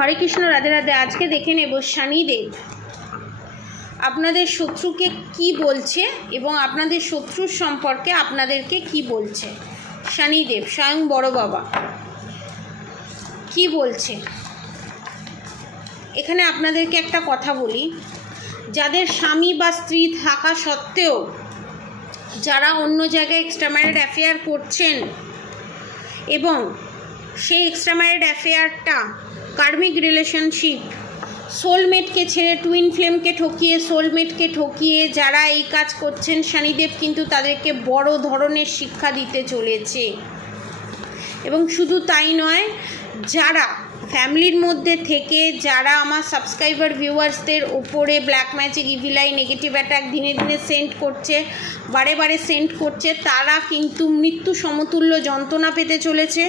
হরে কৃষ্ণ, রাধে রাধে। আজকে দেখে নেব শনিদেব আপনাদের শত্রুকে কি বলছে এবং আপনাদের শত্রুর সম্পর্কে আপনাদেরকে কি বলছে। শনিদেব স্বয়ং বড় বাবা কি বলছে। এখানে আপনাদেরকে একটা কথা বলি, যাদের স্বামী বা স্ত্রী থাকা সত্ত্বেও যারা অন্য জায়গায় এক্সট্রাম্যারিড অ্যাফেয়ার করছেন এবং সেই এক্সট্রাম্যারিড অ্যাফেয়ারটা কার্মিক রিলেশনশিপ, সোলমেটকে ছেড়ে টুইন ফ্লেমকে ঠকিয়ে সোলমেটকে ঠকিয়ে যারা এই কাজ করছেন, শনিদেব কিন্তু তাদেরকে বড় ধরনের শিক্ষা দিতে চলেছে। এবং শুধু তাই নয়, যারা ফ্যামিলির মধ্যে থেকে যারা আমার সাবস্ক্রাইবার ভিউয়ার্সদের ওপরে black magic, evil I, negative attack দিনে দিনে সেন্ড করছে, বারে বারে সেন্ড করছে, তারা কিন্তু মৃত্যু সমতুল্য যন্ত্রণা পেতে চলেছে,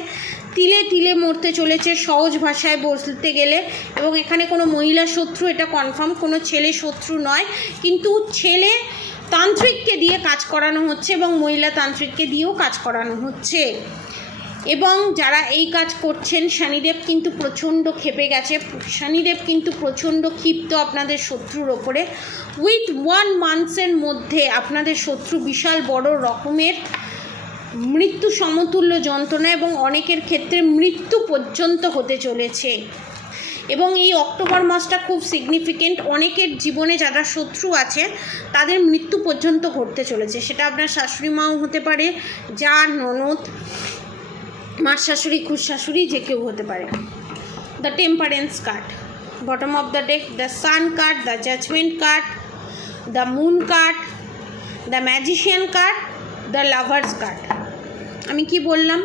তিলে তিলে মরতে চলেছে সহজ ভাষায় বলতে গেলে। এবং এখানে কোনো মহিলা শত্রু, এটা কনফার্ম, কোনো ছেলে শত্রু নয়, কিন্তু ছেলে তান্ত্রিককে দিয়ে কাজ করানো হচ্ছে এবং মহিলা তান্ত্রিককে দিয়েও কাজ করানো হচ্ছে। এবং যারা এই কাজ করছেন, শনিদেব কিন্তু প্রচণ্ড ক্ষেপে গেছে, শনিদেব কিন্তু প্রচণ্ড ক্ষিপ্ত আপনাদের শত্রুর ওপরে। উইথ 1 মান্থসের মধ্যে আপনাদের শত্রু বিশাল বড় রকমের মৃত্যু সমতুল্য যন্ত্রণা এবং অনেকের ক্ষেত্রে মৃত্যু পর্যন্ত হতে চলেছে। এবং এই অক্টোবর মাসটা খুব সিগনিফিকেন্ট, অনেকের জীবনে যারা শত্রু আছে তাদের মৃত্যু পর্যন্ত ঘটতে চলেছে। সেটা আপনার শাশুড়ি মাও হতে পারে, যা ননদ, মার শাশুড়ি, খুশ শাশুড়ি, যে কেউ হতে পারে। The temperance card, bottom of the deck, the sun card, the judgement card, the moon card, the magician card, the lovers card. আমি কি বললাম?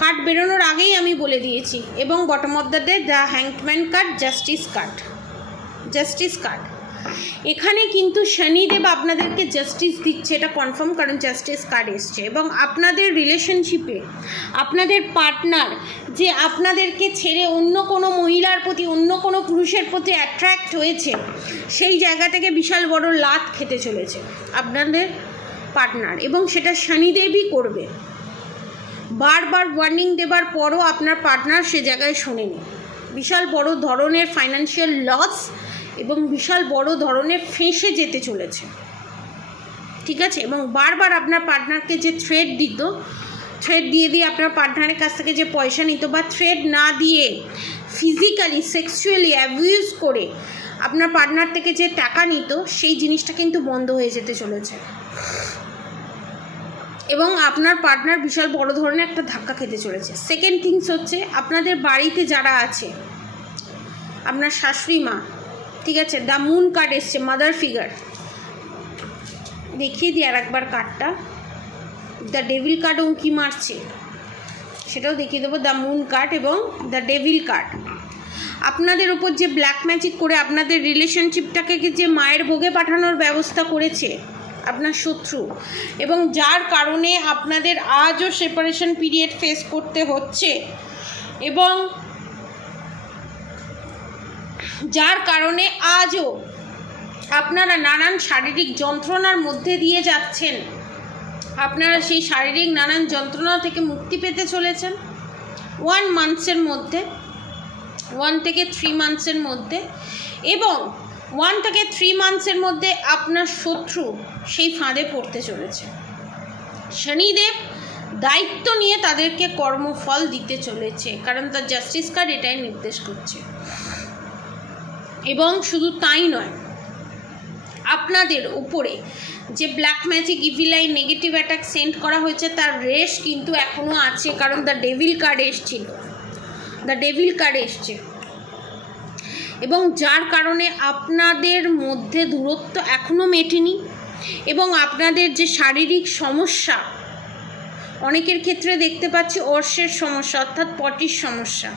কার্ড বেরোনোর আগেই আমি বলে দিয়েছি। এবং bottom of the day the হ্যাংম্যান card, justice card, justice card. এখানে কিন্তু শনিদেব আপনাদেরকে জাস্টিস দিচ্ছে, এটা কনফার্ম, কারণ জাস্টিস কার্ড এসছে। এবং আপনাদের রিলেশনশিপে আপনাদের পার্টনার যে আপনাদেরকে ছেড়ে অন্য কোনো মহিলার প্রতি, অন্য কোনো পুরুষের প্রতি অ্যাট্রাক্ট হয়েছে, সেই জায়গা থেকে বিশাল বড় লাত খেতে চলেছে আপনাদের পার্টনার, এবং সেটা শনিদেবই করবে। বারবার ওয়ার্নিং দেবার পরও আপনার পার্টনার সে জায়গায় শোনেনি। বিশাল বড় ধরনের ফাইন্যান্সিয়াল লস এবং বিশাল বড় ধরনের ফেঁসে যেতে চলেছে, ঠিক আছে। এবং বারবার আপনার পার্টনারকে যে থ্রেড দিত, থ্রেড দিয়ে দিয়ে আপনার পার্টনারের কাছ থেকে যে পয়সা নিত, বা থ্রেড না দিয়ে ফিজিক্যালি সেক্সুয়ালি অ্যাবিউজ করে আপনার পার্টনার থেকে যে টাকা নিত, সেই জিনিসটা কিন্তু বন্ধ হয়ে যেতে চলেছে। এবং আপনার পার্টনার বিশাল বড় ধরনের একটা ধাক্কা খেতে চলেছে। সেকেন্ড থিংস হচ্ছে, আপনাদের বাড়িতে যারা আছে, আপনার শাশুড়ি মা, ঠিক আছে, দ্য মুন কার্ড এসছে, মাদার ফিগার। দেখিয়ে দিই আর একবার কার্ডটা। দ্য ডেভিল কার্ড উঁকি মারছে, সেটাও দেখিয়ে দেবো, দ্য মুন কার্ড এবং দ্য ডেভিল কার্ড। আপনাদের ওপর যে ব্ল্যাক ম্যাজিক করে আপনাদের রিলেশনশিপটাকে যে মায়ের ভোগে পাঠানোর ব্যবস্থা করেছে আপনার শত্রু, এবং যার কারণে আপনাদের আজও সেপারেশন পিরিয়ড ফেস করতে হচ্ছে, এবং যার কারণে আজও আপনারা নানান শারীরিক যন্ত্রণার মধ্যে দিয়ে যাচ্ছেন, আপনারা সেই শারীরিক নানান যন্ত্রণা থেকে মুক্তি পেতে চলেছেন 1 মান্থসের মধ্যে, 1 থেকে 3 মান্থসের মধ্যে। এবং 1 থেকে 3 মান্থসের মধ্যে আপনার শত্রু সেই ফাঁদে পড়তে চলেছে। শনিদেব দায়িত্ব নিয়ে তাদেরকে কর্মফল দিতে চলেছে, কারণ তার জাস্টিস কার্ড এটাই নির্দেশ করছে। এবং শুধু তাই নয়, আপনাদের উপরে যে black magic, evil I, negative attack send করা হয়েছে, তার রেশ কিন্তু এখনও আছে, কারণ দ্য ডেভিল কার্ড এসছিল, দ্য ডেভিল কার্ড এসছে। এবং যার কারণে আপনাদের মধ্যে দূরত্ব এখনও মেটেনি, এবং আপনাদের যে শারীরিক সমস্যা, অনেকের ক্ষেত্রে দেখতে পাচ্ছি অর্শের সমস্যা, অর্থাৎ পটির সমস্যা,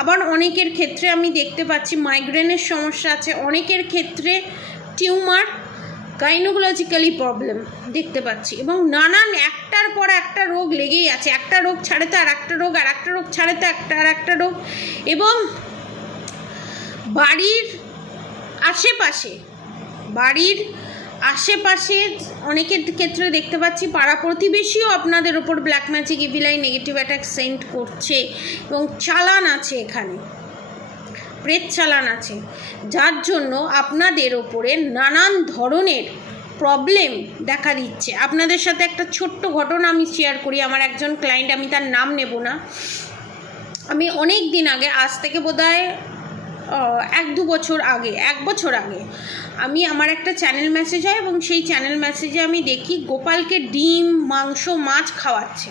আবার অনেকের ক্ষেত্রে আমি দেখতে পাচ্ছি মাইগ্রেনের সমস্যা আছে, অনেকের ক্ষেত্রে টিউমার, গাইনোকোলজিক্যালি প্রবলেম দেখতে পাচ্ছি। এবং নানান একটার পর একটা রোগ লেগেই আছে, একটা রোগ ছাড়ে তো আর একটা রোগ, আর একটা রোগ ছাড়ে তো আর একটা রোগ। এবং বাড়ির আশেপাশে, বাড়ির আশেপাশে অনেকের ক্ষেত্রে দেখতে পাচ্ছি পাড়া প্রতিবেশীও আপনাদের ওপর black magic evil eye negative attack send করছে এবং চালান আছে, এখানে প্রেত চালান আছে, যার জন্য আপনাদের ওপরে নানান ধরনের প্রবলেম দেখা দিচ্ছে। আপনাদের সাথে একটা ছোট্ট ঘটনা আমি শেয়ার করি। আমার একজন ক্লায়েন্ট, আমি তার নাম নেব না, আমি অনেক দিন আগে, আজ থেকে বোধহয় 1-2 বছর আগে, 1 বছর আগে, আমি আমার একটা চ্যানেল মেসেজ হয় এবং সেই চ্যানেল মেসেজে আমি দেখি গোপালকে ডিম, মাংস, মাছ খাওয়াচ্ছে।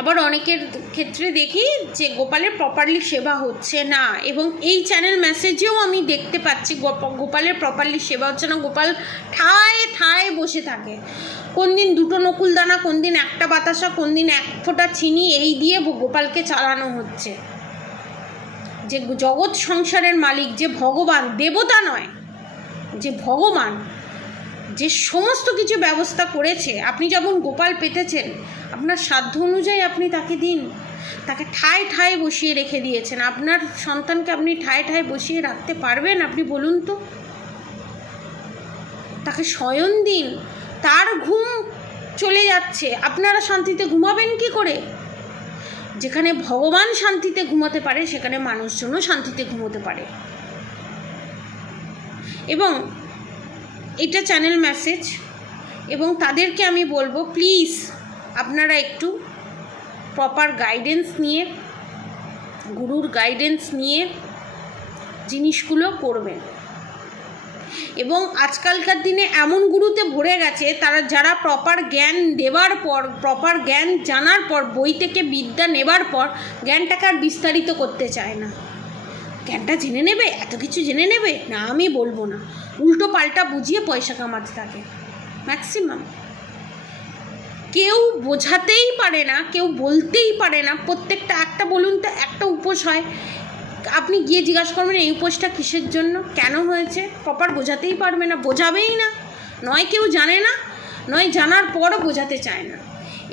আবার অনেকের ক্ষেত্রে দেখি যে গোপালের প্রপারলি সেবা হচ্ছে না, এবং এই চ্যানেল মেসেজেও আমি দেখতে পাচ্ছি গোপালের প্রপারলি সেবা হচ্ছে না। গোপাল ঠায় ঠায় বসে থাকে, কোন দিন 2টো নকুলদানা, কোন দিন 1টা বাতাসা, কোন দিন 1 ফোঁটা চিনি, এই দিয়ে গোপালকে চালানো হচ্ছে। যে জগৎ সংসারের মালিক, যে ভগবান, দেবতা নয়, যে ভগবান, যে সমস্ত কিছু ব্যবস্থা করেছে, আপনি যেমন গোপাল পেতেছেন আপনার সাধ্য অনুযায়ী আপনি তাকে দিন। তাকে ঠায় ঠায় বসিয়ে রেখে দিয়েছেন, আপনার সন্তানকে আপনি ঠায় ঠায় বসিয়ে রাখতে পারবেন? আপনি বলুন তো। তাকে শয়ন দিন, তার ঘুম চলে যাচ্ছে, আপনারা শান্তিতে ঘুমাবেন কি করে? যেখানে ভগবান শান্তিতে ঘুমাতে পারে সেখানে মানুষজনও শান্তিতে ঘুমোতে পারে। এবং এটা চ্যানেল মেসেজ, এবং তাদেরকে আমি বলবো প্লিজ আপনারা একটু প্রপার গাইডেন্স নিয়ে, গুরুর গাইডেন্স নিয়ে জিনিসগুলো করবেন। এবং আজকালকার দিনে এমন গুরুতে ভরে গেছে, তারা যারা প্রপার জ্ঞান দেওয়ার পর, প্রপার জ্ঞান জানার পর, বই থেকে বিদ্যা নেবার পর জ্ঞানটাকে আর বিস্তারিত করতে চায় না। জ্ঞানটা জেনে নেবে, এত কিছু জেনে নেবে না, আমি বলবো না, উল্টো পাল্টা বুঝিয়ে পয়সা কামাতে থাকে ম্যাক্সিমাম। কেউ বোঝাতেই পারে না, কেউ বলতেই পারে না। প্রত্যেকটা একটা বলুন তো, একটা উপোস হয়, আপনি গিয়ে জিজ্ঞাসা করবেন এই উপোসটা কিসের জন্য, কেন হয়েছে, প্রপার বোঝাতেই পারবে না, বোঝাবেই না। নয় কেউ জানে না, নয় জানার পরও বোঝাতে চায় না।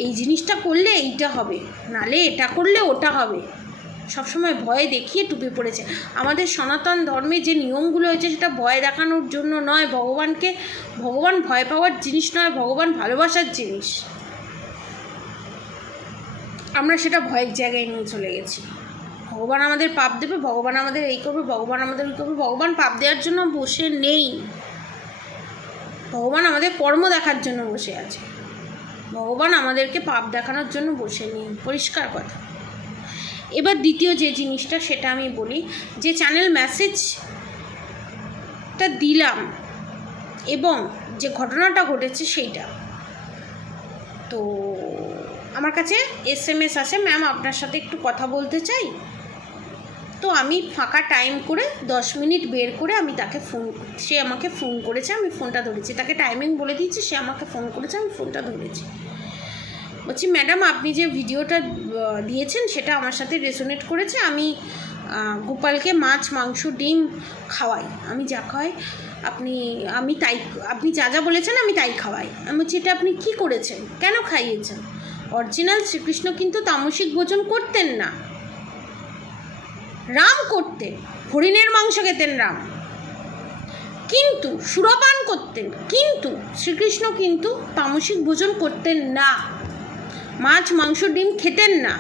এই জিনিসটা করলে এইটা হবে, নালে এটা করলে ওটা হবে, সবসময় ভয় দেখিয়ে টুপি পড়েছে। আমাদের সনাতন ধর্মে যে নিয়মগুলো হয়েছে সেটা ভয় দেখানোর জন্য নয়। ভগবান ভয় পাওয়ার জিনিস নয়, ভগবান ভালোবাসার জিনিস। আমরা সেটা ভয়ের জায়গায় নিয়ে চলে গেছি। ভগবান আমাদের পাপ দেবে, ভগবান আমাদের এই করবে, ভগবান আমাদের ওই করবে। ভগবান পাপ দেওয়ার জন্য বসে নেই, ভগবান আমাদের কর্ম দেখার জন্য বসে আছে। ভগবান আমাদেরকে পাপ দেখানোর জন্য বসে নেই, পরিষ্কার কথা। এবার দ্বিতীয় যে জিনিসটা সেটা আমি বলি, যে চ্যানেল মেসেজটা দিলাম এবং যে ঘটনাটা ঘটেছে সেইটা, তো আমার কাছে SMS আসে, ম্যাম আপনার সাথে একটু কথা বলতে চাই। তো আমি ফাঁকা টাইম করে 10 মিনিট বের করে আমি তাকে সে আমাকে ফোন করেছে, আমি ফোনটা ধরেছি, তাকে টাইমিং বলে দিয়েছি, সে আমাকে ফোন করেছে, আমি ফোনটা ধরেছি। বলছি ম্যাডাম আপনি যে ভিডিওটা দিয়েছেন সেটা আমার সাথে রেজোনেট করেছে, আমি গোপালকে মাছ, মাংস, ডিম খাওয়াই, আমি যা খাওয়াই আপনি যা যা বলেছেন আমি তাই খাওয়াই। আমি বলছি এটা আপনি কী করেছেন, কেন খাইয়েছেন? অরিজিনাল শ্রীকৃষ্ণ কিন্তু তামসিক ভোজন করতেন না, রাম করতেন, হরিণের মাংস খেতেন রাম, কিন্তু সুরাপান করতেন, কিন্তু শ্রীকৃষ্ণ কিন্তু তামসিক ভোজন করতেন না, মাছ, মাংস, ডিম খেতেন না,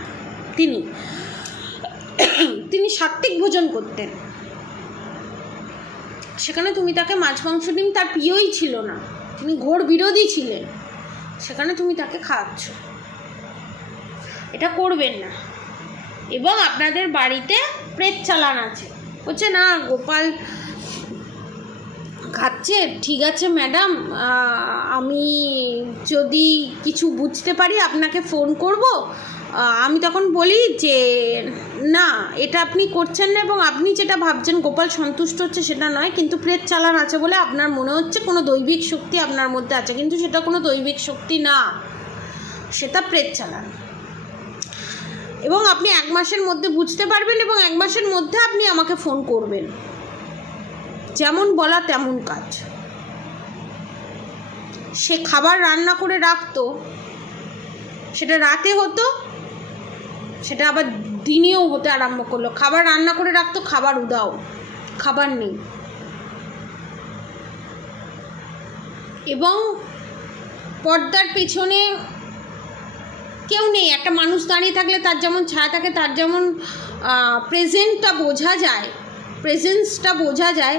তিনি সাত্ত্বিক ভোজন করতেন। সেখানে তুমি তাকে মাছ, মাংস, ডিম, তার প্রিয়ই ছিল না, তিনি ঘোর বিরোধী ছিলেন, সেখানে তুমি তাকে খাওয়াচ্ছ, এটা করবেন না। এবং আপনাদের বাড়িতে প্রেত চালান আছে, বলছে না গোপাল খাচ্ছে, ঠিক আছে ম্যাডাম, আমি যদি কিছু বুঝতে পারি আপনাকে ফোন করব। আমি তখন বলি যে না, এটা আপনি করছেন না, এবং আপনি যেটা ভাবছেন গোপাল সন্তুষ্ট হচ্ছে সেটা নয়, কিন্তু প্রেত চালান আছে বলে আপনার মনে হচ্ছে কোনো দৈবিক শক্তি আপনার মধ্যে আছে, কিন্তু সেটা কোনো দৈবিক শক্তি না, সেটা প্রেত চালান। এবং আপনি 1 মাসের মধ্যে বুঝতে পারবেন, এবং 1 মাসের মধ্যে আপনি আমাকে ফোন করবেন, যেমন বলা তেমন কাজ। সে খাবার রান্না করে রাখতো, সেটা রাতে হতো, সেটা আবার দিনেও হতে আরম্ভ করলো। খাবার রান্না করে রাখতো, খাবার উদাও, খাবার নেই। এবং পর্দার পেছনে কেউ নেই। একটা মানুষ দাঁড়িয়ে থাকলে তার যেমন ছায়া থাকে, তার যেমন প্রেজেন্সটা বোঝা যায়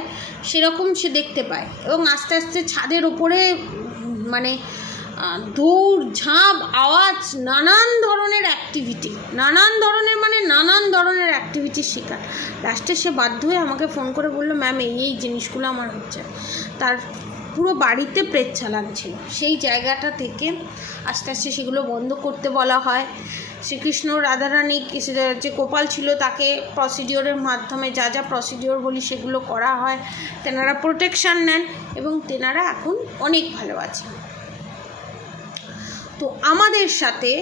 সেরকম সে দেখতে পায়। এবং আস্তে আস্তে ছাদের ওপরে মানে দৌড় ঝাঁপ আওয়াজ নানান ধরনের অ্যাক্টিভিটির শিকার। লাস্টে সে বাধ্য হয়ে আমাকে ফোন করে বললো, ম্যাম এই জিনিসগুলো আমার হচ্ছে। তার পুরো বাড়িতে প্রেত চালান ছিল। সেই জায়গাটা থেকে আস্তে আস্তে সেগুলো বন্ধ করতে বলা হয়। শ্রীকৃষ্ণ রাধারানী যে গোপাল ছিল তাকে প্রসিডিওরের মাধ্যমে যা প্রসিডিওর বলি সেগুলো করা হয়। তেনারা প্রোটেকশান নেন এবং তেনারা এখন অনেক ভালো আছেন। তো আমাদের সাথে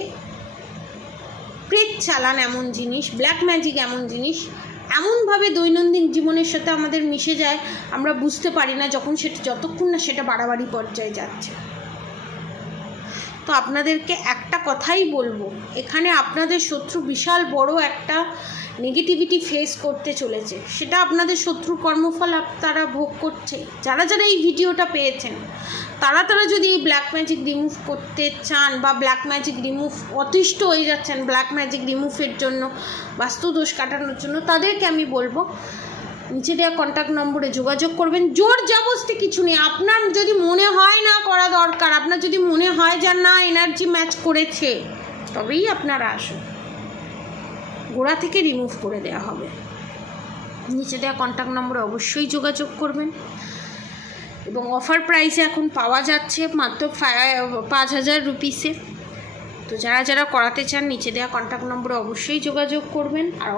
প্রেত চালান এমন জিনিস, ব্ল্যাক ম্যাজিক এমন জিনিস এমনভাবে দৈনন্দিন জীবনের সাথে আমাদের মিশে যায়, আমরা বুঝতে পারি না যতক্ষণ না সেটা বাড়াবাড়ি পর্যায়ে যাচ্ছে। তো আপনাদেরকে একটা কথাই বলবো, এখানে আপনাদের শত্রু বিশাল বড় একটা নেগেটিভিটি ফেস করতে চলেছে। সেটা আপনাদের শত্রুর কর্মফল তারা ভোগ করছে। যারা এই ভিডিওটা পেয়েছেন তারা যদি এই ব্ল্যাক ম্যাজিক রিমুভ করতে চান বা ব্ল্যাক ম্যাজিক রিমুভ অতিষ্ঠ হয়ে যাচ্ছেন ব্ল্যাক ম্যাজিক রিমুভের জন্য, বাস্তুদোষ কাটানোর জন্য, তাদেরকে আমি বলবো নিচে দেওয়া কন্ট্যাক্ট নম্বরে যোগাযোগ করবেন। জোর জবরদস্তি কিছু নেই। আপনার যদি মনে হয় না করা দরকার, আপনার যদি মনে হয় যে না এনার্জি ম্যাচ করেছে, তবেই আপনারা আসুন, গোড়া থেকে রিমুভ করে দেওয়া হবে। নিচে দেওয়া কন্ট্যাক্ট নম্বরে অবশ্যই যোগাযোগ করবেন। এবং অফার প্রাইসে এখন পাওয়া যাচ্ছে মাত্র 5,000 রুপিসে। তো যারা করাতে চান নিচে দেওয়া কন্ট্যাক্ট নম্বরে অবশ্যই যোগাযোগ করবেন। আর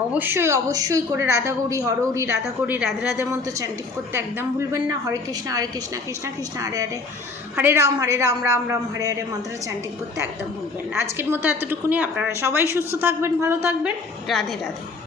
অবশ্যই করে রাধাগৌরী হরগৌরী রাধাগৌরী রাধে রাধে মন্ত্র চ্যান্টিং করতে একদম ভুলবেন না। হরে কৃষ্ণ কৃষ্ণ কৃষ্ণ হরে হরে, হরে রাম রাম রাম হরে হরে মন্ত্র চ্যান্টিং করতে একদম ভুলবেন না। আজকের মতো এতটুকুনি। আপনারা সবাই সুস্থ থাকবেন, ভালো থাকবেন। রাধে রাধে।